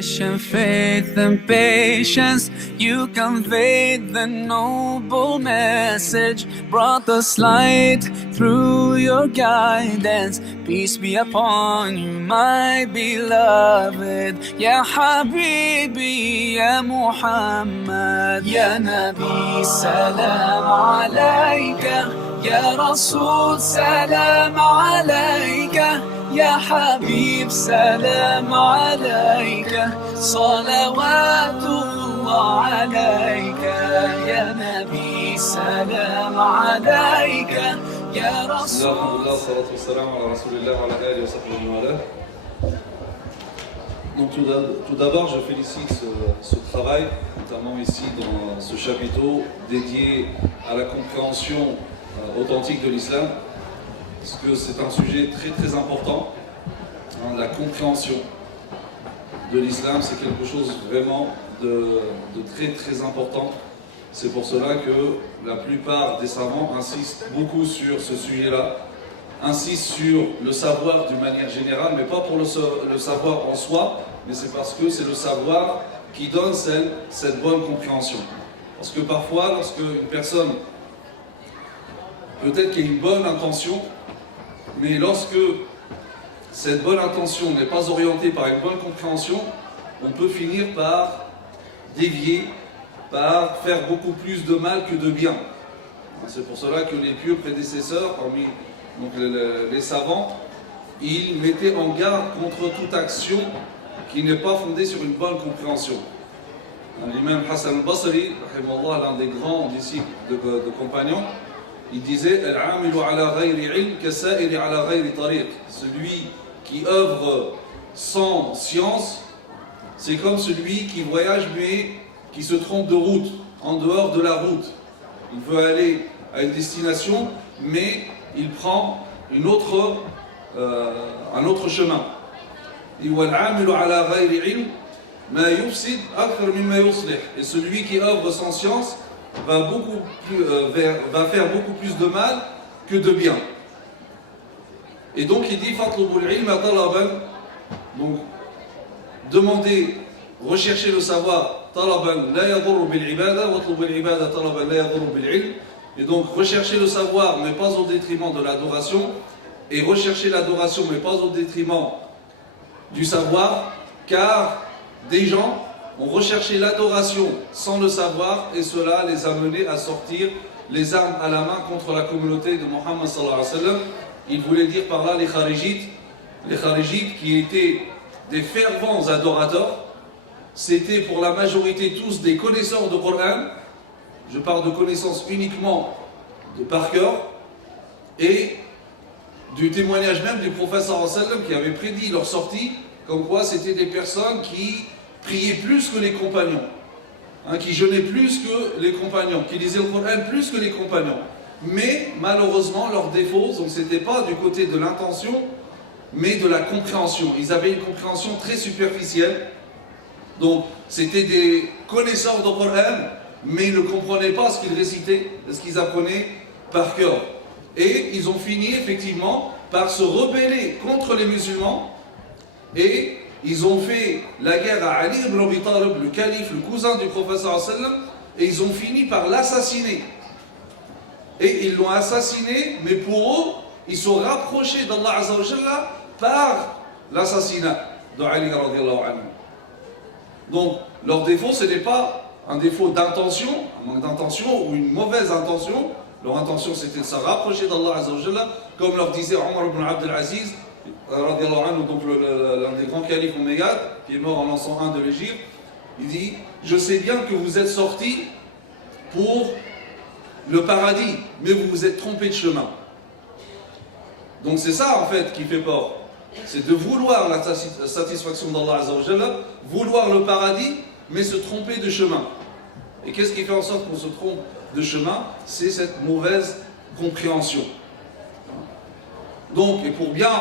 Mission, faith and patience, you conveyed the noble message, brought us light through your guidance. Peace be upon you, my beloved. Ya Habibi, Ya Muhammad, Ya Nabi, salam alayka. Ya Rasul, salam alayka. يا حبيب سلام عليك صلوات الله عليك يا نبي سلام عليك يا رسول الله الصلاة والسلام على رسول الله وعلى آله وصحبه وعلى. Donc tout d'abord je félicite ce travail, notamment ici dans ce chapiteau dédié à la compréhension authentique de l'islam. Parce que c'est un sujet très très important, hein, la compréhension de l'islam, c'est quelque chose vraiment de très très important. C'est pour cela que la plupart des savants insistent beaucoup sur ce sujet-là, insistent sur le savoir d'une manière générale, mais pas pour le savoir en soi, mais c'est parce que c'est le savoir qui donne cette bonne compréhension. Parce que parfois, lorsque une personne, peut-être qu'il y a une bonne intention, mais lorsque cette bonne intention n'est pas orientée par une bonne compréhension, on peut finir par dévier, par faire beaucoup plus de mal que de bien. C'est pour cela que les pieux prédécesseurs, parmi donc les savants, ils mettaient en garde contre toute action qui n'est pas fondée sur une bonne compréhension. L'imam Hassan al-Basri, l'un des grands disciples de compagnons, il disait celui qui œuvre sans science, c'est comme celui qui voyage mais qui se trompe de route, en dehors de la route. Il veut aller à une destination, mais il prend un autre chemin. Et celui qui œuvre sans science va faire beaucoup plus de mal que de bien. Et donc il dit donc demandez, recherchez le savoir, et donc recherchez le savoir mais pas au détriment de l'adoration, et recherchez l'adoration mais pas au détriment du savoir, car des gens ont recherché l'adoration sans le savoir, et cela les a menés à sortir les armes à la main contre la communauté de Mohammed sallallahu alayhi wa sallam. Il voulait dire par là les Kharijites qui étaient des fervents adorateurs. C'était pour la majorité tous des connaisseurs de Coran. Je parle de connaissances uniquement de par cœur, et du témoignage même du prophète sallallahu alayhi wa sallam qui avait prédit leur sortie, comme quoi c'était des personnes qui priaient plus que les compagnons, hein, qui jeûnaient plus que les compagnons, qui lisaient le Coran plus que les compagnons. Mais malheureusement, leur défaut, donc c'était pas du côté de l'intention, mais de la compréhension. Ils avaient une compréhension très superficielle. Donc c'était des connaisseurs de Coran, mais ils ne comprenaient pas ce qu'ils récitaient, ce qu'ils apprenaient par cœur. Et ils ont fini effectivement par se rebeller contre les musulmans, et ils ont fait la guerre à Ali ibn Abi Talib, le calife, le cousin du prophète sallallahu alayhi wa sallam, et ils ont fini par l'assassiner. Et ils l'ont assassiné, mais pour eux, ils sont rapprochés d'Allah Azza wa Jalla par l'assassinat de Ali radiallahu anhu. Donc, leur défaut, ce n'est pas un défaut d'intention, un manque d'intention ou une mauvaise intention. Leur intention, c'était de se rapprocher d'Allah Azza wa Jalla, comme leur disait Omar ibn Abd al-Aziz, radiallahu anhu, donc l'un des grands califes omeyyades, qui est mort en l'an 101 de l'Égypte. Il dit, je sais bien que vous êtes sortis pour le paradis, mais vous vous êtes trompé de chemin. Donc c'est ça en fait qui fait peur. C'est de vouloir la satisfaction d'Allah Azza wa Jalla, vouloir le paradis, mais se tromper de chemin. Et qu'est-ce qui fait en sorte qu'on se trompe de chemin? C'est cette mauvaise compréhension. Donc, et pour bien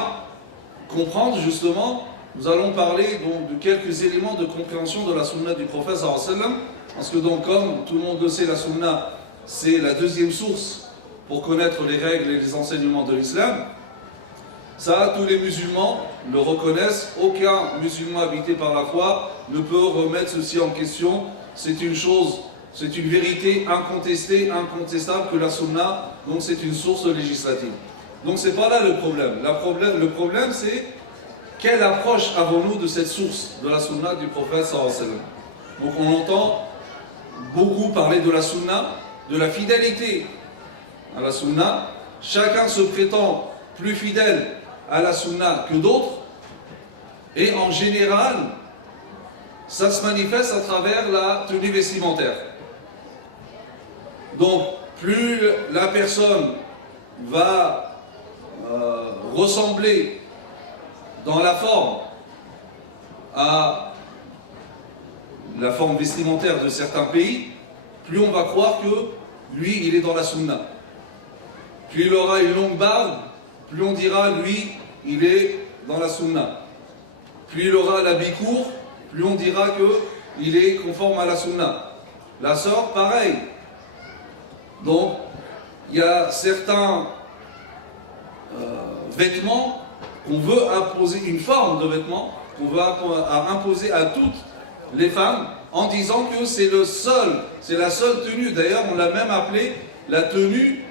comprendre justement, nous allons parler donc de quelques éléments de compréhension de la sunna du prophète sallallahu alayhi wa sallam. Parce que donc, comme tout le monde le sait, la sunna, c'est la deuxième source pour connaître les règles et les enseignements de l'islam. Ça, tous les musulmans le reconnaissent. Aucun musulman habité par la foi ne peut remettre ceci en question. C'est une chose, c'est une vérité incontestée, incontestable que la sunna, donc c'est une source législative. Donc c'est pas là le problème. Le problème c'est quelle approche avons-nous de cette source de la sunna du prophète sallallahu alayhi wa sallam. Donc on entend beaucoup parler de la sunna, de la fidélité à la sunna. Chacun se prétend plus fidèle à la sunna que d'autres. Et en général, ça se manifeste à travers la tenue vestimentaire. Donc, plus la personne va ressembler dans la forme à la forme vestimentaire de certains pays, plus on va croire que lui, il est dans la sunna. Plus il aura une longue barbe, plus on dira, lui, il est dans la sunna. Plus il aura l'habit court, plus on dira qu'il est conforme à la sunna. La sorte, pareil. Donc, il y a certains vêtements qu'on veut imposer, une forme de vêtements qu'on veut imposer à toutes les femmes en disant que c'est la seule tenue. D'ailleurs, on l'a même appelé la tenue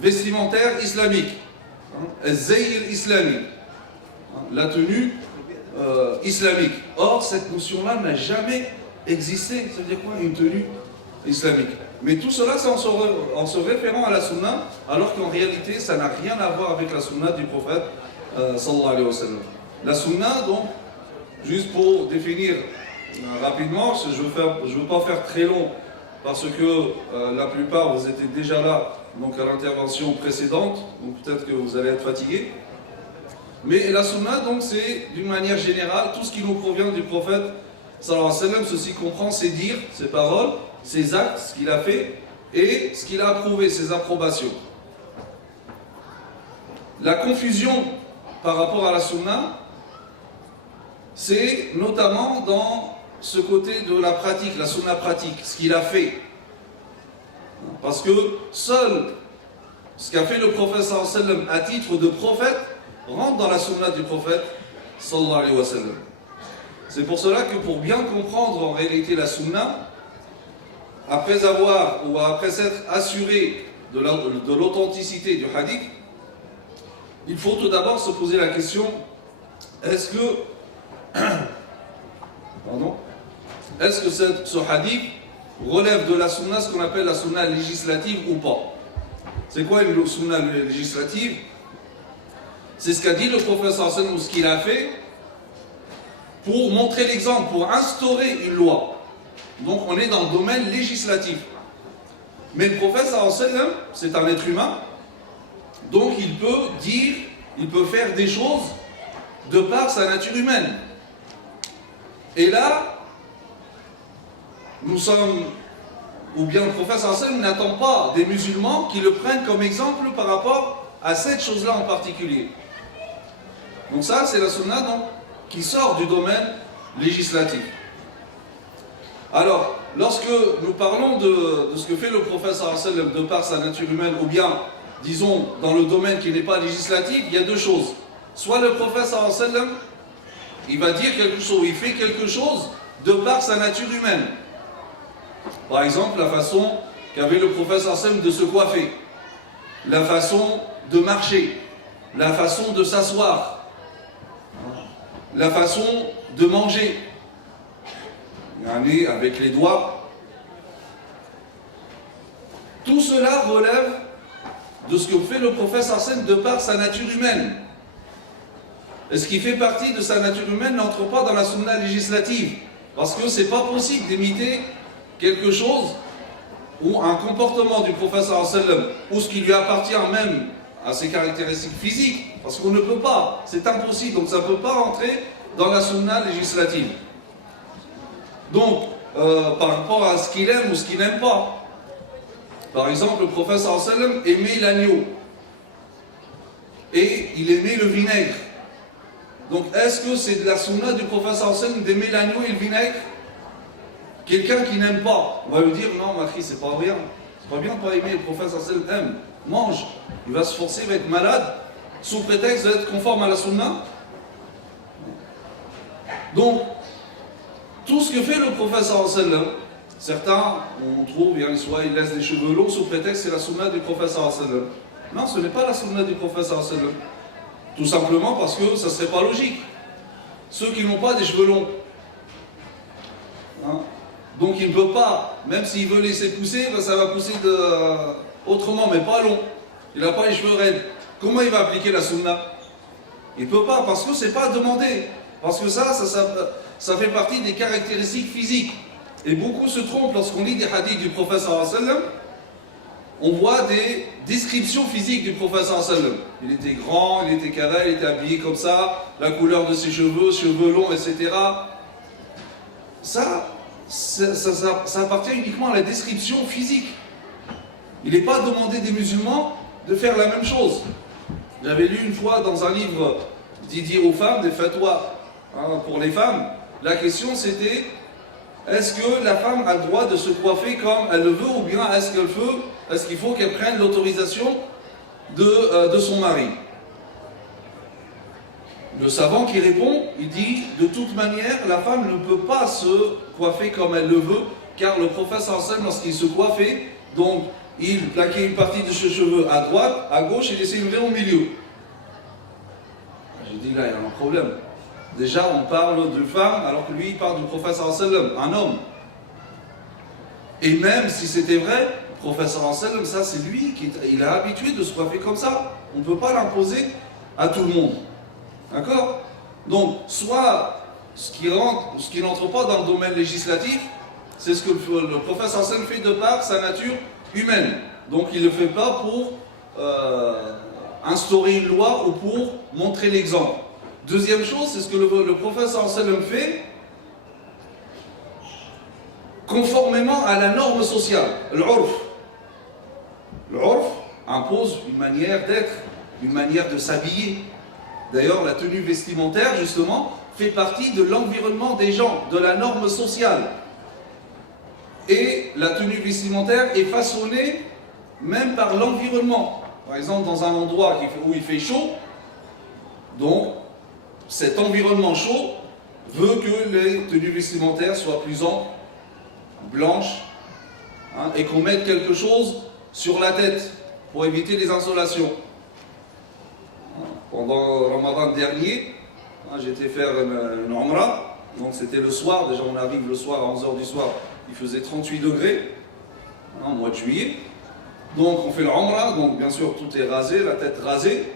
vestimentaire islamique. Zayl islamique. La tenue islamique. Or, cette notion-là n'a jamais existé. Ça veut dire quoi, une tenue islamique? Mais tout cela, c'est en se référant à la sunna, alors qu'en réalité, ça n'a rien à voir avec la sunna du prophète sallallahu alayhi wa sallam. La sunna, donc, juste pour définir rapidement, je ne veux pas faire très long, parce que la plupart, vous étiez déjà là, donc à l'intervention précédente, donc peut-être que vous allez être fatigués. Mais la sunna, donc, c'est d'une manière générale tout ce qui nous provient du prophète sallallahu alayhi wa sallam. Ceci comprend ses dires, ses paroles, ses actes, ce qu'il a fait et ce qu'il a approuvé, ses approbations. La confusion par rapport à la sunna, c'est notamment dans ce côté de la pratique, la sunna pratique, ce qu'il a fait. Parce que seul ce qu'a fait le prophète sallallahu alayhi wa sallam à titre de prophète rentre dans la sunna du prophète sallallahu alayhi wa sallam. C'est pour cela que pour bien comprendre en réalité la sunna, après s'être assuré de l'authenticité du hadith, il faut tout d'abord se poser la question, est-ce que ce hadith relève de la sunna, ce qu'on appelle la sunna législative ou pas? C'est quoi une sunna législative? C'est ce qu'a dit le prophète sallallahu alayhi wa sallam ou ce qu'il a fait pour montrer l'exemple, pour instaurer une loi. Donc on est dans le domaine législatif. Mais le prophète sallallahu alayhi wa sallam, c'est un être humain, donc il peut dire, il peut faire des choses de par sa nature humaine. Et là, nous sommes, ou bien le prophète sallallahu alayhi wa sallam n'attend pas des musulmans qui le prennent comme exemple par rapport à cette chose-là en particulier. Donc ça, c'est la sunna donc, qui sort du domaine législatif. Alors, lorsque nous parlons de ce que fait le prophète sallallahu alayhi wa sallam de par sa nature humaine, ou bien, disons, dans le domaine qui n'est pas législatif, il y a deux choses. Soit le prophète sallallahu alayhi wa sallam, il va dire quelque chose, il fait quelque chose de par sa nature humaine. Par exemple, la façon qu'avait le prophète sallallahu alayhi wa sallam de se coiffer, la façon de marcher, la façon de s'asseoir, la façon de manger, avec les doigts. Tout cela relève de ce que fait le prophète sallallahu alayhi wa sallam de par sa nature humaine. Et ce qui fait partie de sa nature humaine n'entre pas dans la sunna législative, parce que c'est pas possible d'imiter quelque chose ou un comportement du prophète sallallahu alayhi wa sallam, ou ce qui lui appartient même à ses caractéristiques physiques, parce qu'on ne peut pas, c'est impossible, donc ça ne peut pas rentrer dans la sunna législative. Donc, par rapport à ce qu'il aime ou ce qu'il n'aime pas, par exemple, le prophète sallallahu alayhi wa sallam aimait l'agneau et il aimait le vinaigre. Donc, est-ce que c'est de la sunna du prophète sallallahu alayhi wa sallam d'aimer l'agneau et le vinaigre? Quelqu'un qui n'aime pas, on va lui dire non, ma fille, c'est pas bien. C'est pas bien de pas aimer, le prophète sallallahu alayhi wa sallam aime. mange. Il va se forcer, il va être malade, sous prétexte d'être conforme à la sunna. Donc, tout ce que fait le prophète sallallahu alayhi wa sallam, certains, on trouve, soit il laisse des cheveux longs sous prétexte que c'est la sunna du prophète sallallahu alayhi wa sallam. Non, ce n'est pas la sunna du prophète sallallahu alayhi wa sallam. Tout simplement parce que ça ne serait pas logique. Ceux qui n'ont pas des cheveux longs. Hein? Donc il ne peut pas, même s'il veut laisser pousser, ben ça va pousser autrement, mais pas long. Il n'a pas les cheveux raides. Comment il va appliquer la sunna? Il ne peut pas, parce que ce n'est pas demandé. Parce que ça fait partie des caractéristiques physiques. Et beaucoup se trompent lorsqu'on lit des hadiths du prophète sallallahu alayhi wa sallam. On voit des descriptions physiques du prophète sallallahu alayhi wa sallam. Il était grand, il était cavale, il était habillé comme ça, la couleur de ses cheveux longs, etc. Ça appartient uniquement à la description physique. Il n'est pas demandé des musulmans de faire la même chose. J'avais lu une fois dans un livre dédié aux femmes, des fatwas pour les femmes, la question c'était: est-ce que la femme a le droit de se coiffer comme elle le veut, ou bien est-ce qu'il faut qu'elle prenne l'autorisation de son mari? Le savant qui répond, il dit: de toute manière, la femme ne peut pas se coiffer comme elle le veut, car le prophète sallallahu alayhi wa sallam, lorsqu'il se coiffait, donc il plaquait une partie de ses cheveux à droite, à gauche, et laissait une vraie au milieu. J'ai dit: là, il y a un problème. Déjà, on parle de femme, alors que lui, il parle du prophète sallallahu alayhi wa sallam, un homme. Et même si c'était vrai, le prophète sallallahu alayhi wa sallam, ça c'est lui, il est habitué de se coiffer comme ça. On ne peut pas l'imposer à tout le monde. D'accord? Donc, soit ce qui n'entre pas dans le domaine législatif, c'est ce que le prophète sallallahu alayhi wa sallam fait de par sa nature humaine. Donc, il ne le fait pas pour instaurer une loi ou pour montrer l'exemple. Deuxième chose, c'est ce que le prophète sallallahu alayhi wa sallam fait conformément à la norme sociale, l'urf. L'urf impose une manière d'être, une manière de s'habiller. D'ailleurs, la tenue vestimentaire, justement, fait partie de l'environnement des gens, de la norme sociale. Et la tenue vestimentaire est façonnée même par l'environnement. Par exemple, dans un endroit où il fait chaud, donc cet environnement chaud veut que les tenues vestimentaires soient plus amples, blanches, et qu'on mette quelque chose sur la tête pour éviter les insolations. Pendant le Ramadan dernier, j'étais faire une Umrah, donc c'était le soir, déjà on arrive le soir à 11h du soir, il faisait 38 degrés, au mois de juillet. Donc on fait le Umrah, donc bien sûr tout est rasé, la tête rasée,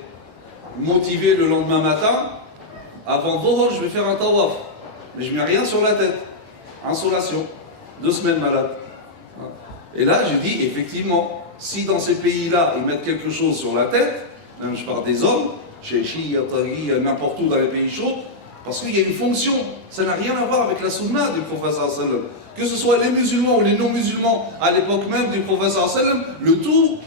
motivé le lendemain matin. Avant Dhuhr, je vais faire un tawaf, mais je ne mets rien sur la tête. Insolation, 2 semaines malade. Et là, je dis, effectivement, si dans ces pays-là, ils mettent quelque chose sur la tête, même je parle des hommes, chez Chia, Tari, n'importe où dans les pays chauds, parce qu'il y a une fonction, ça n'a rien à voir avec la sunna du prophète sallallahu alayhi wa sallam. Que ce soit les musulmans ou les non-musulmans, à l'époque même du prophète sallallahu alayhi wa sallam, le tout,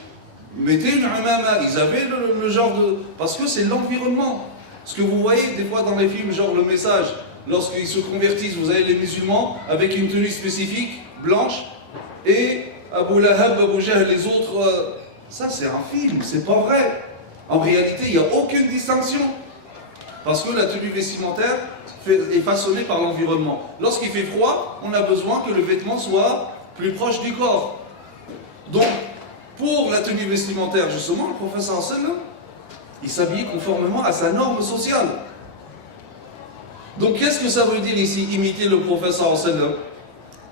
mettez une umama, ils avaient le genre de... Parce que c'est l'environnement. Ce que vous voyez des fois dans les films, genre le message, lorsqu'ils se convertissent, vous avez les musulmans avec une tenue spécifique, blanche, et Abu Lahab, Abu Jahl, les autres, ça c'est un film, c'est pas vrai. En réalité, il n'y a aucune distinction. Parce que la tenue vestimentaire est façonnée par l'environnement. Lorsqu'il fait froid, on a besoin que le vêtement soit plus proche du corps. Donc, pour la tenue vestimentaire, justement, le prophète sallallahu alayhi wa sallam, il s'habillait conformément à sa norme sociale. Donc, qu'est-ce que ça veut dire ici, imiter le prophète sallallahu alayhi wa sallam?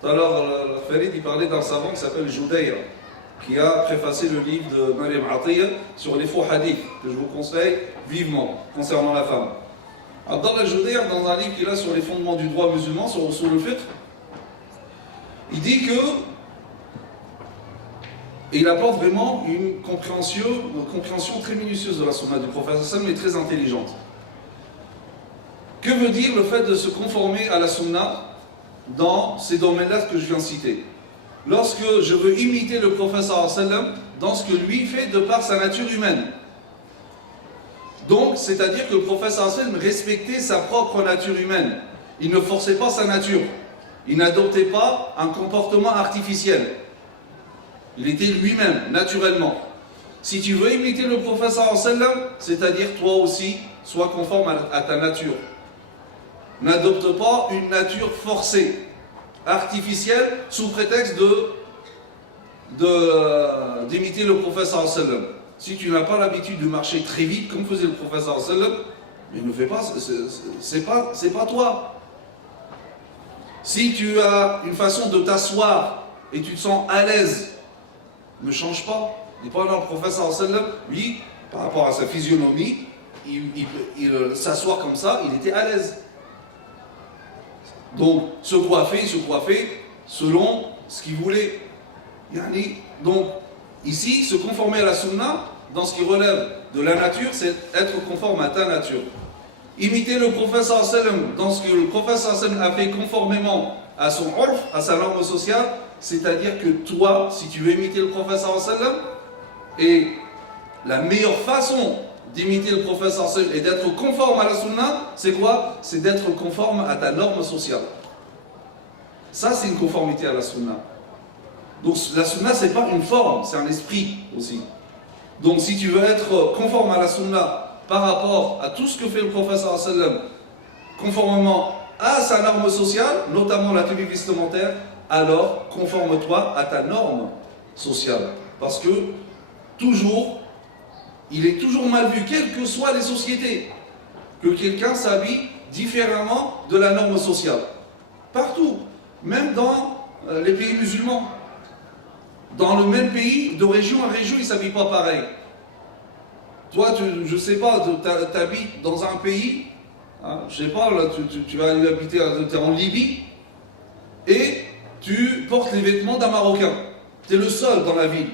Tout à l'heure, Farid, il parlait d'un savant qui s'appelle Judayr, qui a préfacé le livre de Maryam Atiyah sur les faux hadiths, que je vous conseille vivement, concernant la femme. Abdallah Judayr, dans un livre qu'il a sur les fondements du droit musulman, sur le fiqh, il dit que il apporte vraiment une compréhension très minutieuse de la sunna du prophète, mais très intelligente. Que veut dire le fait de se conformer à la sunna dans ces domaines-là que je viens de citer? Lorsque je veux imiter le prophète sallallahu alayhi wa sallam dans ce que lui fait de par sa nature humaine. Donc, c'est-à-dire que le prophète sallallahu alayhi wa sallam respectait sa propre nature humaine. Il ne forçait pas sa nature. Il n'adoptait pas un comportement artificiel. Il était lui-même, naturellement. Si tu veux imiter le prophète sallallahu alayhi wa sallam, c'est-à-dire toi aussi, sois conforme à ta nature. N'adopte pas une nature forcée, artificielle, sous prétexte d'imiter le prophète sallallahu alayhi wa sallam. Si tu n'as pas l'habitude de marcher très vite, comme faisait le prophète sallallahu alayhi wa sallam, mais ne fais pas, c'est pas toi. Si tu as une façon de t'asseoir et tu te sens à l'aise, ne change pas. Et pendant le prophète sallallahu alayhi wa sallam, lui, par rapport à sa physionomie, il s'asseoir comme ça, il était à l'aise. Donc, se coiffer selon ce qu'il voulait. Donc, ici, se conformer à la sunna, dans ce qui relève de la nature, c'est être conforme à ta nature. Imiter le prophète sallallahu alayhi wa sallam dans ce que le prophète sallallahu alayhi wa sallam a fait conformément à son urf, à sa norme sociale, c'est-à-dire que toi, si tu veux imiter le prophète sallallahu alayhi wa sallam, et la meilleure façon d'imiter le prophète sallallahu alayhi wa sallam et d'être conforme à la sunna, c'est quoi? C'est d'être conforme à ta norme sociale. Ça, c'est une conformité à la sunna. Donc la sunna, c'est pas une forme, c'est un esprit aussi. Donc si tu veux être conforme à la sunna par rapport à tout ce que fait le prophète sallallahu alayhi wa sallam, conformément à sa norme sociale, notamment la tenue vestimentaire, alors conforme-toi à ta norme sociale. Parce que il est toujours mal vu, quelles que soient les sociétés, que quelqu'un s'habille différemment de la norme sociale. Partout, même dans les pays musulmans. Dans le même pays, de région à région, ils ne s'habillent pas pareil. Toi, je ne sais pas, tu habites dans un pays, hein, je ne sais pas, là, tu vas habiter en Libye, et tu portes les vêtements d'un Marocain. Tu es le seul dans la ville.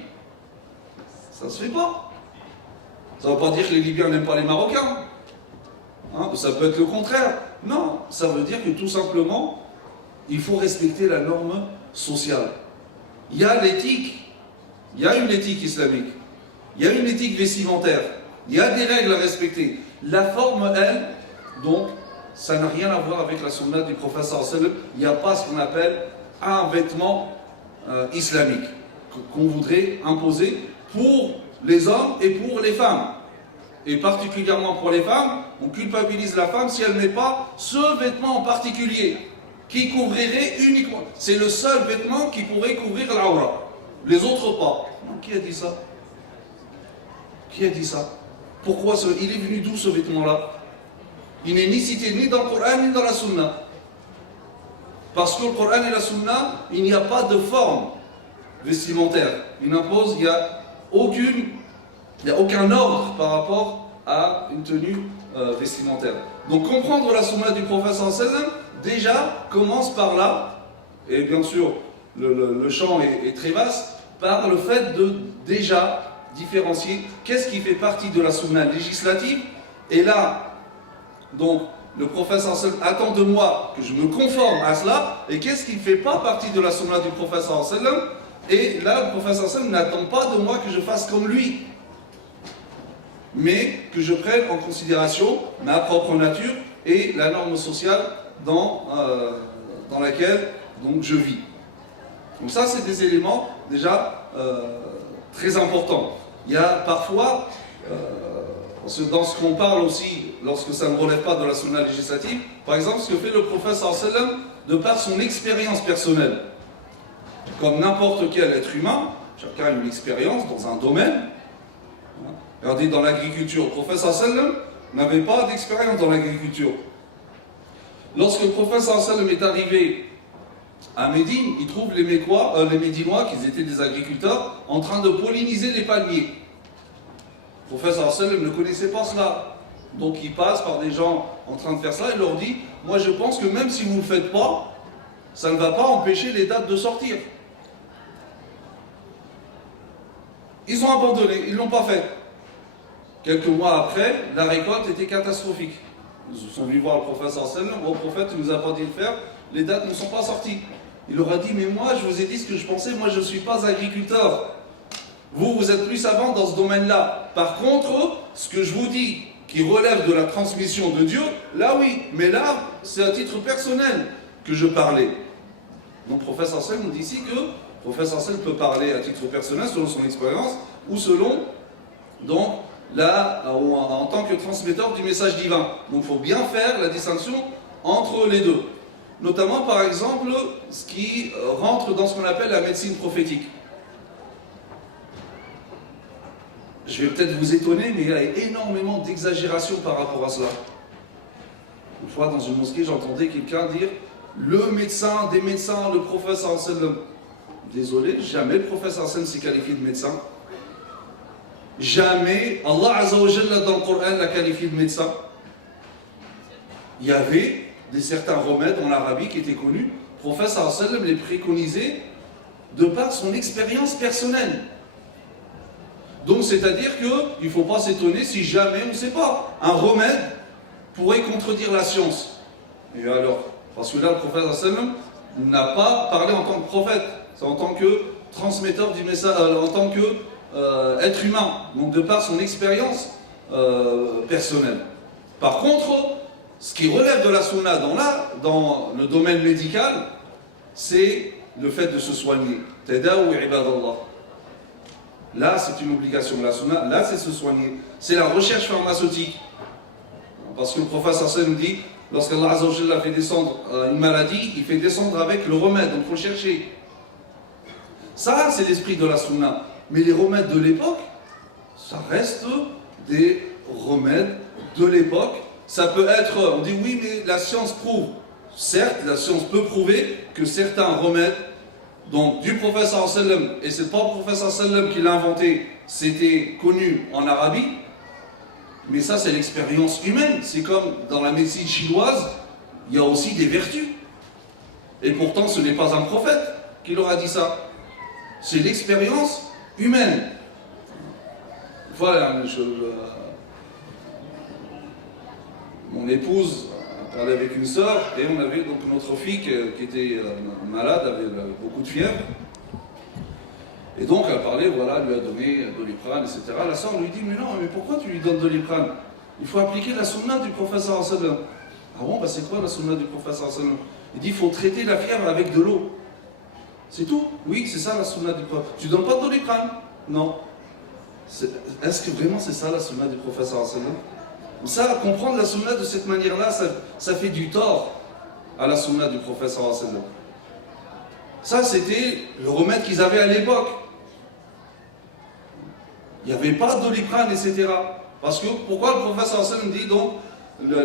Ça ne se fait pas. Ça ne veut pas dire que les Libyens n'aiment pas les Marocains. Hein, ça peut être le contraire. Non, ça veut dire que tout simplement, il faut respecter la norme sociale. Il y a l'éthique, il y a une éthique islamique, il y a une éthique vestimentaire, il y a des règles à respecter. La forme, elle, donc, ça n'a rien à voir avec la sunna du prophète sallallahu alayhi wa sallam. Il n'y a pas ce qu'on appelle un vêtement islamique qu'on voudrait imposer pour les hommes et pour les femmes. Et particulièrement pour les femmes, on culpabilise la femme si elle ne met pas ce vêtement en particulier, qui couvrirait uniquement. C'est le seul vêtement qui pourrait couvrir l'aura. Les autres pas. Non, qui a dit ça? Qui a dit ça? Pourquoi il est venu d'où ce vêtement-là? Il n'est ni cité ni dans le Coran ni dans la Sunna. Parce que le Coran et la Sunna, il n'y a pas de forme vestimentaire. Il impose, il n'y a aucun ordre par rapport à une tenue vestimentaire. Donc comprendre la Sunna du prophète sallallahu alayhi wa sallam, déjà commence par là, et bien sûr le champ est très vaste, par le fait de déjà différencier qu'est-ce qui fait partie de la sunna législative. Et là, donc, le prophète sallallahu alayhi wa sallam attend de moi que je me conforme à cela, et qu'est-ce qui ne fait pas partie de la sunna du prophète sallallahu alayhi wa sallam. Et là, le prophète sallallahu alayhi wa sallam n'attend pas de moi que je fasse comme lui, mais que je prenne en considération ma propre nature et la norme sociale dans laquelle donc, je vis. Donc ça, c'est des éléments déjà très importants. Il y a parfois, dans ce qu'on parle aussi, lorsque ça ne relève pas de la sunna législative, par exemple, ce que fait le prophète sallallahu alayhi wa sallam de par son expérience personnelle. Comme n'importe quel être humain, chacun a une expérience dans un domaine. Regardez, dans l'agriculture, le prophète sallallahu alayhi wa sallam n'avait pas d'expérience dans l'agriculture. Lorsque le prophète sallallahu alayhi wa sallam est arrivé à Médine, il trouve les Médinois, qui étaient des agriculteurs, en train de polliniser les palmiers. Le prophète sallallahu alayhi wa sallam ne connaissait pas cela. Donc il passe par des gens en train de faire cela, il leur dit, moi je pense que même si vous ne le faites pas, ça ne va pas empêcher les dattes de sortir. Ils ont abandonné, ils ne l'ont pas fait. Quelques mois après, la récolte était catastrophique. Ils sont venus voir le prophète sallallahu alayhi wa sallam, le prophète ne nous a pas dit de le faire, les dattes ne sont pas sorties. Il leur a dit, mais moi je vous ai dit ce que je pensais, moi je ne suis pas agriculteur. Vous êtes plus savant dans ce domaine-là. Par contre, ce que je vous dis, qui relève de la transmission de Dieu, là oui, mais là, c'est à titre personnel que je parlais. Donc le prophète sallallahu alayhi wa sallam nous dit ici que le prophète sallallahu alayhi wa sallam peut parler à titre personnel selon son expérience ou selon donc là, en tant que transmetteur du message divin. Donc il faut bien faire la distinction entre les deux. Notamment par exemple ce qui rentre dans ce qu'on appelle la médecine prophétique. Je vais peut-être vous étonner, mais il y a énormément d'exagération par rapport à cela. Une fois dans une mosquée, j'entendais quelqu'un dire le médecin des médecins, le prophète sallallahu alayhi wa sallam. Désolé, jamais le prophète sallallahu alayhi wa sallam s'est qualifié de médecin. Jamais Allah Azza wa Jalla dans le Coran l'a qualifié de médecin. Il y avait certains remèdes en Arabie qui étaient connus. Le prophète sallallahu alayhi wa sallam les préconisait de par son expérience personnelle. Donc c'est-à-dire qu'il ne faut pas s'étonner si jamais, on ne sait pas, un remède pourrait contredire la science. Et alors, parce que là le prophète sallallahu alayhi wa sallam n'a pas parlé en tant que prophète, c'est en tant que transmetteur du message, en tant que être humain, donc de par son expérience personnelle. Par contre, ce qui relève de la sunna dans le domaine médical, c'est le fait de se soigner. Tadawu ibadallah. Là, c'est une obligation. La sunna, là, c'est se soigner. C'est la recherche pharmaceutique. Parce que le prophète sallallahu alayhi wa sallam dit, lorsqu'Allah Azza wa Jalla fait descendre une maladie, il fait descendre avec le remède. Donc, il faut chercher. Ça, c'est l'esprit de la sunna. Mais les remèdes de l'époque, ça reste des remèdes de l'époque. Ça peut être, on dit oui, mais la science prouve. Certes, la science peut prouver que certains remèdes, donc du prophète sallallahu alayhi wa sallam, et c'est pas le prophète sallallahu alayhi wa sallam qui l'a inventé, c'était connu en Arabie, mais ça c'est l'expérience humaine. C'est comme dans la médecine chinoise, il y a aussi des vertus. Et pourtant, ce n'est pas un prophète qui leur a dit ça. C'est l'expérience humaine. Voilà, mon épouse parlait avec une sœur et on avait donc notre fille qui était malade, avait beaucoup de fièvre. Et donc elle parlait, voilà, elle lui a donné Doliprane, etc. La sœur lui dit, mais non, mais pourquoi tu lui donnes Doliprane? Il faut appliquer la sunna du prophète sallallahu alayhi wa sallam. Ah bon, bah c'est quoi la sunna du prophète sallallahu alayhi wa sallam? Il dit, il faut traiter la fièvre avec de l'eau. C'est tout. Oui, c'est ça la sunna du prophète. Tu donnes pas de Doliprane? Non. Est-ce que vraiment c'est ça la sunna du prophète sallallahu alayhi wa sallam? Ça, comprendre la sunna de cette manière-là, ça fait du tort à la sunna du prophète sallallahu alayhi wa sallam. Ça, c'était le remède qu'ils avaient à l'époque. Il n'y avait pas de Doliprane, etc. Parce que, pourquoi le prophète sallallahu alayhi wa sallam dit donc,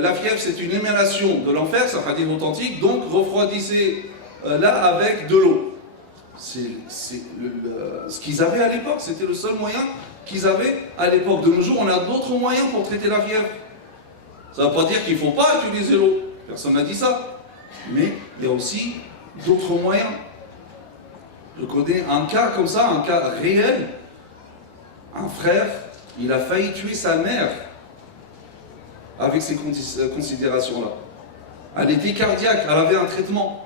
la fièvre c'est une émanation de l'enfer, c'est un hadith authentique, donc refroidissez-la avec de l'eau. Ce qu'ils avaient à l'époque, c'était le seul moyen qu'ils avaient à l'époque. De nos jours, on a d'autres moyens pour traiter la fièvre. Ça ne veut pas dire qu'il ne faut pas utiliser l'eau. Personne n'a dit ça. Mais il y a aussi d'autres moyens. Je connais un cas comme ça, un cas réel. Un frère, il a failli tuer sa mère avec ces considérations-là. Elle était cardiaque, elle avait un traitement.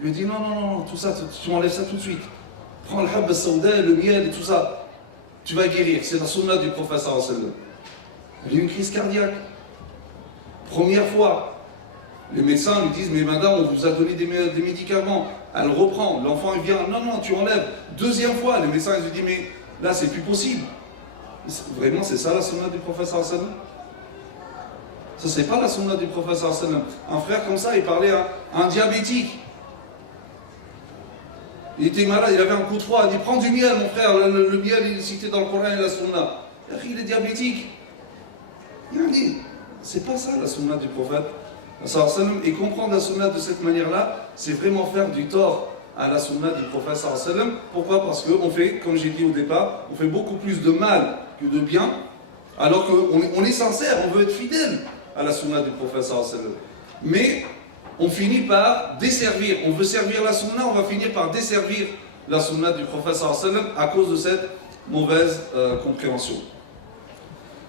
Il lui a dit non, tout ça, tu enlèves ça tout de suite. Prends le habba saouda, le miel et tout ça. Tu vas guérir. C'est la sunna du prophète sallallahu alayhi wa sallam. Elle a eu une crise cardiaque. Première fois. Les médecins lui disent, mais madame, on vous a donné des médicaments. Elle reprend. L'enfant, il vient, non, tu enlèves. Deuxième fois, les médecins, ils lui disent, mais là, c'est plus possible. Vraiment, c'est ça la sunna du prophète sallallahu alayhi wa sallam? Ça, c'est pas la sunna du prophète sallallahu alayhi wa sallam. Un frère comme ça, il parlait à un diabétique. Il était malade, il avait un coup de froid. Il dit, prends du miel, mon frère. Le miel, il est cité dans le Coran et la sunna. Il est diabétique. Il a dit, c'est pas ça la sunna du prophète. Et comprendre la sunna de cette manière-là, c'est vraiment faire du tort à la sunna du prophète sallallahu alayhi wa sallam. Pourquoi? Parce qu'on fait, comme j'ai dit au départ, on fait beaucoup plus de mal que de bien, alors qu'on est sincère, on veut être fidèle à la sunna du prophète sallallahu alayhi wa sallam. Mais on finit par desservir. On veut servir la sunna, on va finir par desservir la sunna du prophète sallallahu alayhi wa sallam à cause de cette mauvaise compréhension.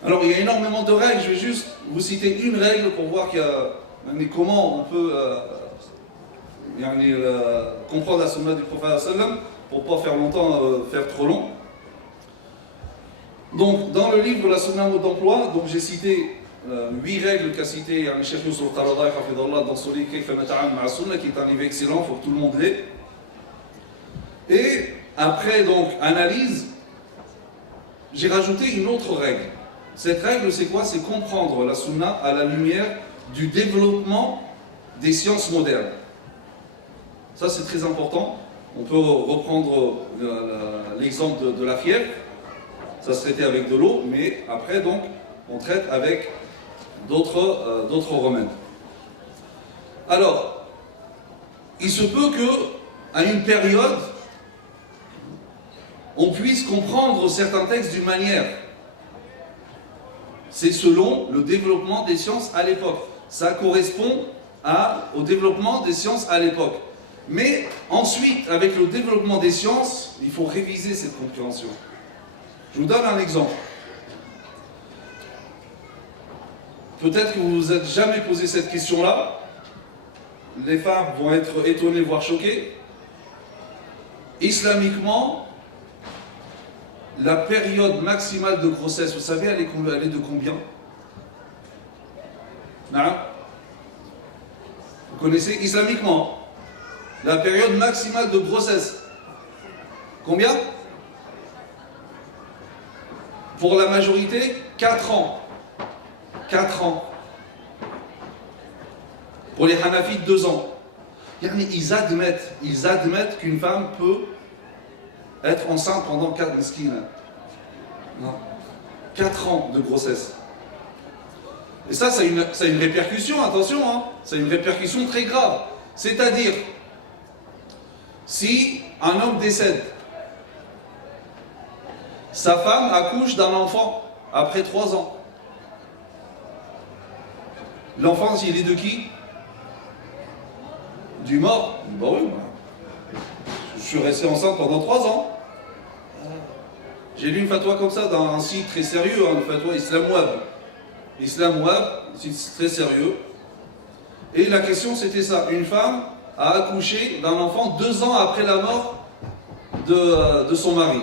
Alors il y a énormément de règles, je vais juste vous citer une règle pour voir comment on peut comprendre la sunna du prophète sallallahu alayhi wa sallam, pour ne pas faire longtemps, faire trop long. Donc dans le livre La sunna mode d'emploi, donc j'ai cité 8 règles qu'a cité Cheikh Youssef al-Qaradawi dans son livre Kayfa nata'ammal ma'a sunna, qui est un livre excellent, il faut que tout le monde l'ait. Et après donc analyse, j'ai rajouté une autre règle. Cette règle, c'est quoi? C'est comprendre la sunna à la lumière du développement des sciences modernes. Ça, c'est très important. On peut reprendre l'exemple de la fièvre. Ça se traitait avec de l'eau, mais après, donc, on traite avec d'autres remèdes. Alors, il se peut que, à une période, on puisse comprendre certains textes d'une manière. C'est selon le développement des sciences à l'époque. Ça correspond au développement des sciences à l'époque. Mais ensuite, avec le développement des sciences, il faut réviser cette compréhension. Je vous donne un exemple. Peut-être que vous ne vous êtes jamais posé cette question-là. Les femmes vont être étonnées, voire choquées. Islamiquement, la période maximale de grossesse, vous savez, elle est de combien? Non? Vous connaissez islamiquement la période maximale de grossesse? Combien? Pour la majorité, 4 ans. 4 ans. Pour les Hanafites, 2 ans. Ils admettent qu'une femme peut être enceinte pendant 4 ans de grossesse. Et ça a une répercussion, attention, hein, ça a une répercussion très grave. C'est-à-dire, si un homme décède, sa femme accouche d'un enfant après 3 ans. L'enfant, il est de qui? Du mort. Bah oui, je suis resté enceinte pendant 3 ans. J'ai lu une fatwa comme ça dans un site très sérieux, hein, le fatwa Islam Web. Islam Web, un site très sérieux. Et la question c'était ça, une femme a accouché d'un enfant 2 ans après la mort de son mari.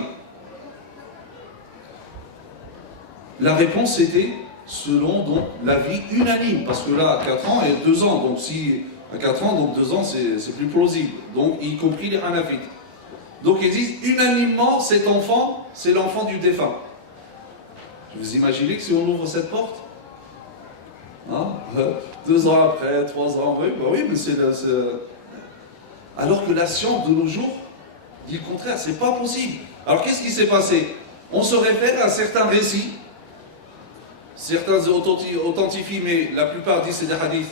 La réponse était selon donc l'avis unanime, parce que là, 4 ans et 2 ans, donc si à 4 ans, donc 2 ans, c'est plus plausible, donc y compris les Hanafites. Donc ils disent unanimement, cet enfant, c'est l'enfant du défunt. Vous imaginez que si on ouvre cette porte, hein, 2 ans après, 3 ans, oui, bah oui, mais c'est... Alors que la science de nos jours dit le contraire, c'est pas possible. Alors qu'est-ce qui s'est passé? On se réfère à certains récits. Certains authentifient, mais la plupart disent que c'est des hadiths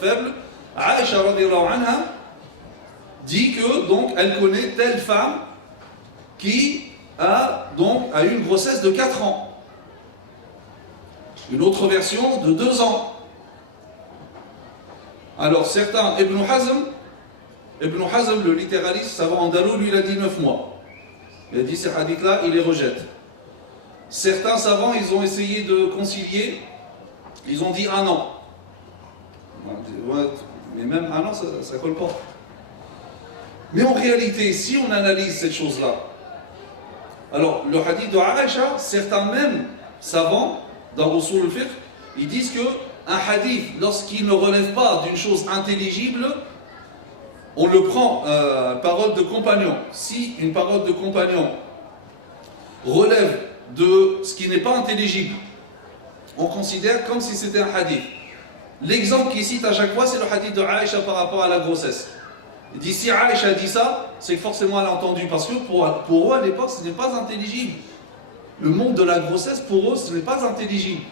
faibles. Aïcha radhiyallahu anha dit que donc elle connaît telle femme qui a eu une grossesse de 4 ans. Une autre version de 2 ans. Alors certains, Ibn Hazm, le littéraliste savant andalou, lui il a dit 9 mois. Il a dit ces hadiths-là, il les rejette. Certains savants, ils ont essayé de concilier, ils ont dit 1 an. Mais même 1 an, ça ne colle pas. Mais en réalité, si on analyse cette chose-là, alors le hadith de Aïcha, certains même savants, dans Usul al-Fiqh, ils disent que un hadith, lorsqu'il ne relève pas d'une chose intelligible, on le prend parole de compagnon. Si une parole de compagnon relève de ce qui n'est pas intelligible, on considère comme si c'était un hadith. L'exemple qu'il cite à chaque fois, c'est le hadith de Aïcha par rapport à la grossesse. Il dit si Aïcha dit ça, c'est que forcément elle a entendu, parce que pour eux à l'époque ce n'est pas intelligible. Le monde de la grossesse pour eux ce n'est pas intelligible.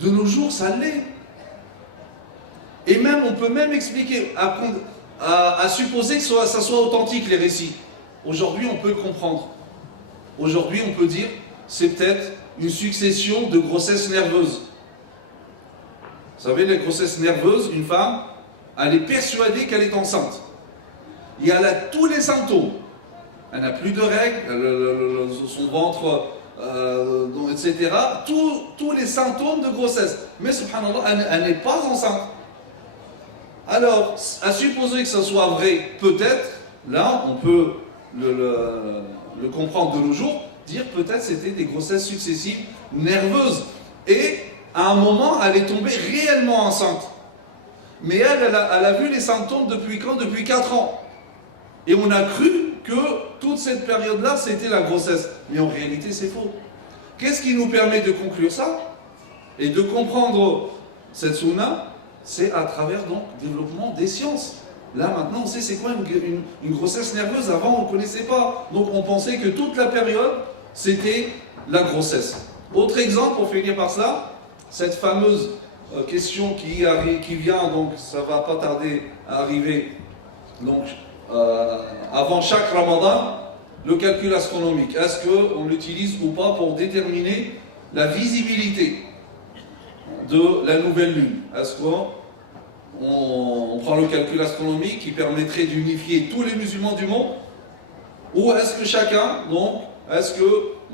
De nos jours ça l'est. Et même on peut même expliquer, à supposer que ça soit authentique les récits. Aujourd'hui on peut le comprendre. Aujourd'hui on peut dire c'est peut-être une succession de grossesses nerveuses. Vous savez, les grossesses nerveuses, une femme, elle est persuadée qu'elle est enceinte. Et elle a tous les symptômes. Elle n'a plus de règles, son ventre, etc. Tous les symptômes de grossesse. Mais subhanallah, elle n'est pas enceinte. Alors, à supposer que ça soit vrai, peut-être, là, on peut le comprendre de nos jours, dire peut-être c'était des grossesses successives nerveuses. Et à un moment, elle est tombée réellement enceinte. Mais elle a vu les symptômes depuis quand? Depuis 4 ans. Et on a cru que toute cette période-là, c'était la grossesse. Mais en réalité, c'est faux. Qu'est-ce qui nous permet de conclure ça et de comprendre cette sunna? C'est à travers donc le développement des sciences. Là maintenant on sait c'est quoi une grossesse nerveuse. Avant on ne connaissait pas. Donc on pensait que toute la période c'était la grossesse. Autre exemple pour finir par cela, cette fameuse question qui vient, donc ça ne va pas tarder à arriver, donc avant chaque Ramadan, le calcul astronomique. Est-ce qu'on l'utilise ou pas pour déterminer la visibilité de la nouvelle lune? Est-ce qu'on prend le calcul astronomique qui permettrait d'unifier tous les musulmans du monde? Ou est-ce que chacun, donc, est-ce que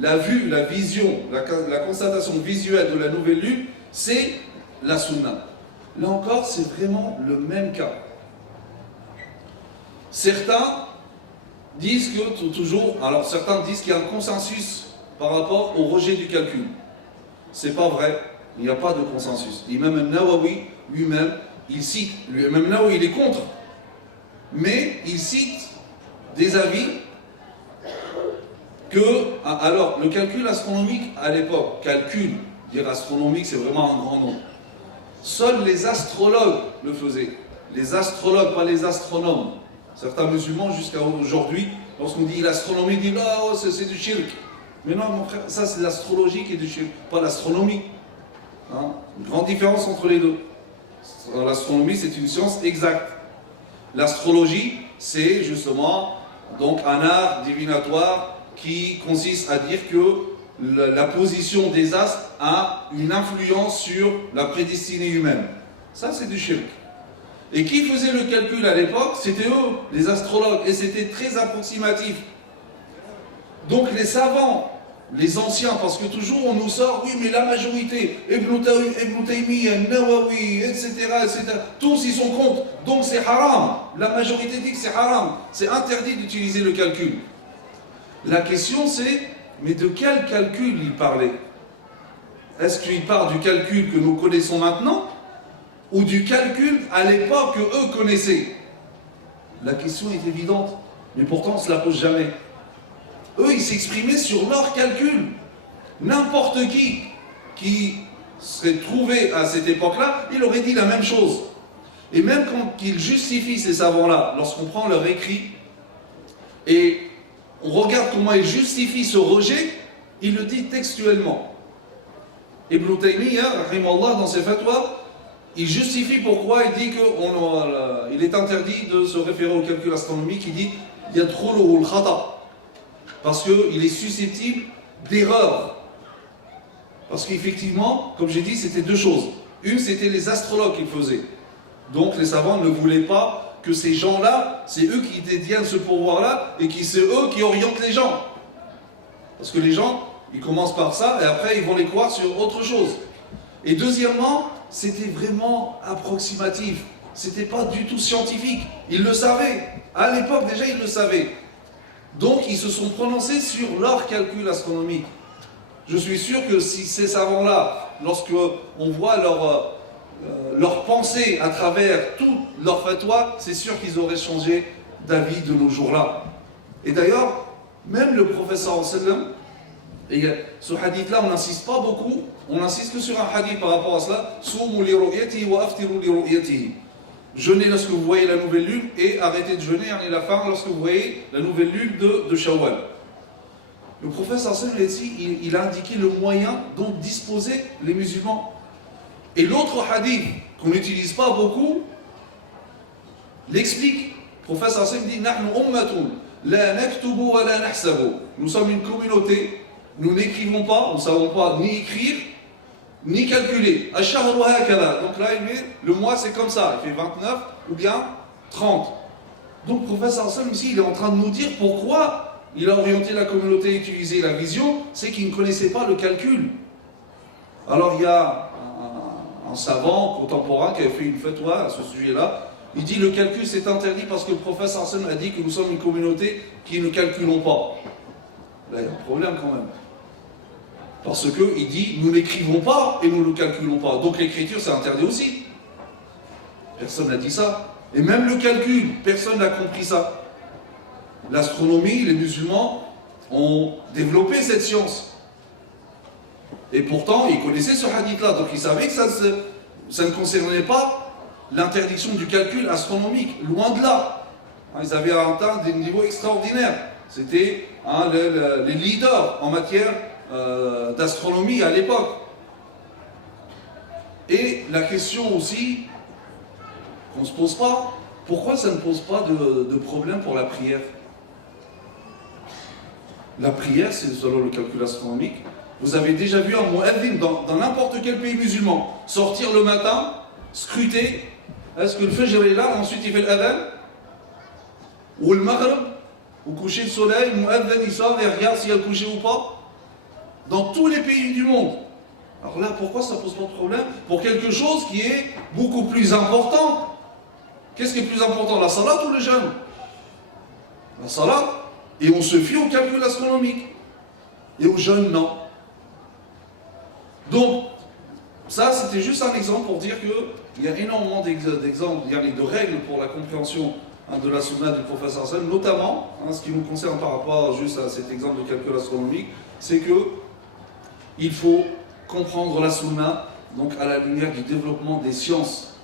la vue, la vision, la constatation visuelle de la nouvelle lune, c'est la sunna? Là encore, c'est vraiment le même cas. Certains disent que certains disent qu'il y a un consensus par rapport au rejet du calcul. C'est pas vrai, il n'y a pas de consensus. L'imam al-Nawawi lui-même, il cite, l'imam al-Nawawi il est contre, mais il cite des avis que, alors le calcul astronomique à l'époque, dire astronomique c'est vraiment un grand nom. Seuls les astrologues le faisaient. Les astrologues, pas les astronomes. Certains musulmans, jusqu'à aujourd'hui, lorsqu'on dit l'astronomie, ils disent oh, c'est du shirk. Mais non, mon frère, ça c'est l'astrologie qui est du shirk, pas l'astronomie. Hein? Une grande différence entre les deux. L'astronomie, c'est une science exacte. L'astrologie, c'est justement donc un art divinatoire qui consiste à dire que la position des astres a une influence sur la prédestinée humaine. Ça, c'est du shirk. Et qui faisait le calcul à l'époque? C'était eux, les astrologues, et c'était très approximatif. Donc les savants, les anciens, parce que toujours on nous sort, oui mais la majorité, Ibn Taymiyyah, Nawawi, etc., tous ils sont contre, donc c'est haram. La majorité dit que c'est haram, c'est interdit d'utiliser le calcul. La question c'est, mais de quel calcul il parlait? Est-ce qu'il parle du calcul que nous connaissons maintenant, ou du calcul à l'époque que eux connaissaient? La question est évidente, mais pourtant on ne se la pose jamais. Eux, ils s'exprimaient sur leur calcul. N'importe qui serait trouvé à cette époque-là, il aurait dit la même chose. Et même quand ils justifient ces savants-là, lorsqu'on prend leur écrit, et on regarde comment ils justifient ce rejet, ils le disent textuellement. Ibn Taymiyyah, rahimallah, dans ses fatwas, il justifie pourquoi il dit qu'il est interdit de se référer au calcul astronomique. Il dit yadkhuluhu al-khata, parce qu'il est susceptible d'erreur. Parce qu'effectivement, comme j'ai dit, c'était deux choses. Une, c'était les astrologues qui le faisaient. Donc les savants ne voulaient pas que ces gens-là, c'est eux qui détiennent ce pouvoir-là et c'est eux qui orientent les gens. Parce que les gens, ils commencent par ça et après ils vont les croire sur autre chose. Et deuxièmement, c'était vraiment approximatif. C'était pas du tout scientifique. Ils le savaient. À l'époque déjà, ils le savaient. Donc ils se sont prononcés sur leur calcul astronomique. Je suis sûr que si ces savants-là, lorsqu'on voit leur pensée à travers tout leur fatwa, c'est sûr qu'ils auraient changé d'avis de nos jours-là. Et d'ailleurs, même le professeur sallam, et ce hadith-là, on n'insiste pas beaucoup, on insiste que sur un hadith par rapport à cela, Soumu li ru'yatihi wa aftiru li ru'yatihi. Jeûnez lorsque vous voyez la nouvelle lune et arrêtez de jeûner à la fin lorsque vous voyez la nouvelle lune de Shawwal. Le professeur sallam, il a indiqué le moyen dont disposaient les musulmans. Et l'autre hadith, qu'on n'utilise pas beaucoup, l'explique. Le professeur sallam dit Nahnu ummatun la naktubu wa la nahsabu. Nous sommes une communauté, nous n'écrivons pas, nous ne savons pas ni écrire, ni calculer. Ash-shahru hakadha. Donc là, le mois c'est comme ça, il fait 29 ou bien 30. Donc le professeur sallam ici, il est en train de nous dire pourquoi il a orienté la communauté à utiliser la vision, c'est qu'il ne connaissait pas le calcul. Alors il y a un savant contemporain qui a fait une fatwa à ce sujet-là. Il dit le calcul c'est interdit parce que le professeur Hassan a dit que nous sommes une communauté qui ne calculons pas. Là il y a un problème quand même. Parce qu'il dit nous n'écrivons pas et nous ne calculons pas. Donc l'écriture c'est interdit aussi. Personne n'a dit ça. Et même le calcul, personne n'a compris ça. L'astronomie, les musulmans ont développé cette science. Et pourtant, il connaissait ce hadith-là, donc il savait que ça ne concernait pas l'interdiction du calcul astronomique, loin de là. Ils avaient atteint des niveaux extraordinaires. C'était les leaders en matière d'astronomie à l'époque. Et la question aussi qu'on ne se pose pas, pourquoi ça ne pose pas de problème pour la prière? La prière, c'est selon le calcul astronomique. Vous avez déjà vu un mu'adhin dans n'importe quel pays musulman sortir le matin, scruter, est-ce que le fajr est là, ensuite il fait l'adhan, ou le maghrib, au coucher de soleil, le mu'adhin il sort et regarde s'il y a le coucher ou pas. Dans tous les pays du monde. Alors là, pourquoi ça ne pose pas de problème? Pour quelque chose qui est beaucoup plus important. Qu'est-ce qui est plus important, la salat ou le jeûne? La salat, et on se fie au calcul astronomique. Et au jeûne, non. Donc, ça c'était juste un exemple pour dire qu'il y a énormément d'exemples, il y a de règles pour la compréhension de la sunna du professeur Hassan, notamment, ce qui nous concerne par rapport juste à cet exemple de calcul astronomique, c'est que il faut comprendre la sunna donc à la lumière du développement des sciences.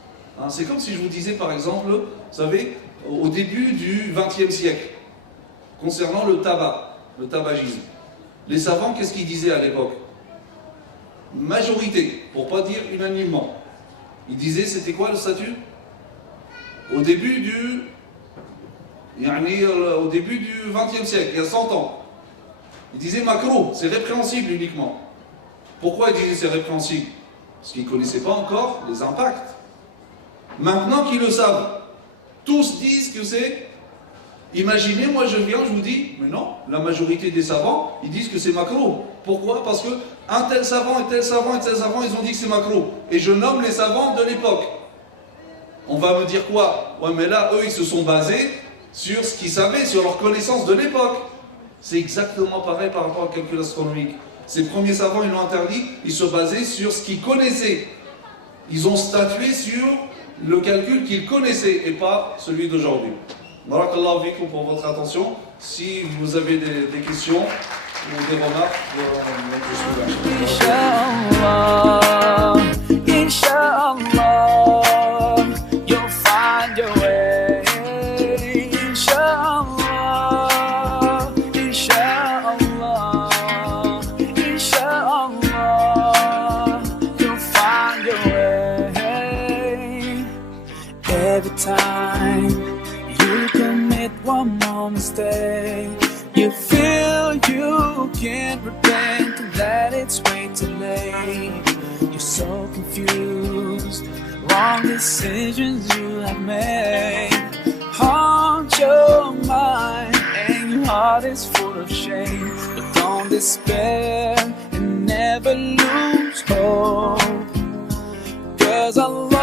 C'est comme si je vous disais par exemple, vous savez, au début du XXe siècle, concernant le tabac, le tabagisme, les savants, qu'est-ce qu'ils disaient à l'époque? Majorité, pour ne pas dire unanimement. Ils disaient, c'était quoi le statut? Au début du XXe siècle, il y a 100 ans, ils disaient makro, c'est répréhensible uniquement. Pourquoi ils disaient c'est répréhensible? Parce qu'ils ne connaissaient pas encore les impacts. Maintenant qu'ils le savent, tous disent que c'est... Imaginez, moi je viens, je vous dis, mais non, la majorité des savants, ils disent que c'est macro. Pourquoi? Parce que un tel savant et tel savant et tel savant, ils ont dit que c'est macro. Et je nomme les savants de l'époque. On va me dire quoi? Ouais, mais là, eux, ils se sont basés sur ce qu'ils savaient, sur leur connaissance de l'époque. C'est exactement pareil par rapport au calcul astronomique. Ces premiers savants, ils l'ont interdit, ils se basaient sur ce qu'ils connaissaient. Ils ont statué sur le calcul qu'ils connaissaient et pas celui d'aujourd'hui. Barakallahu fikum pour votre attention. Si vous avez des questions ou des remarques, je suis là. Inshallah, you'll find your way. Inshallah, inshallah, inshallah, you'll find your way. Every time you commit one more mistake, you feel you can't repent and that it's way too late. You're so confused, wrong decisions you have made haunt your mind and your heart is full of shame. But don't despair and never lose hope, 'cause Allah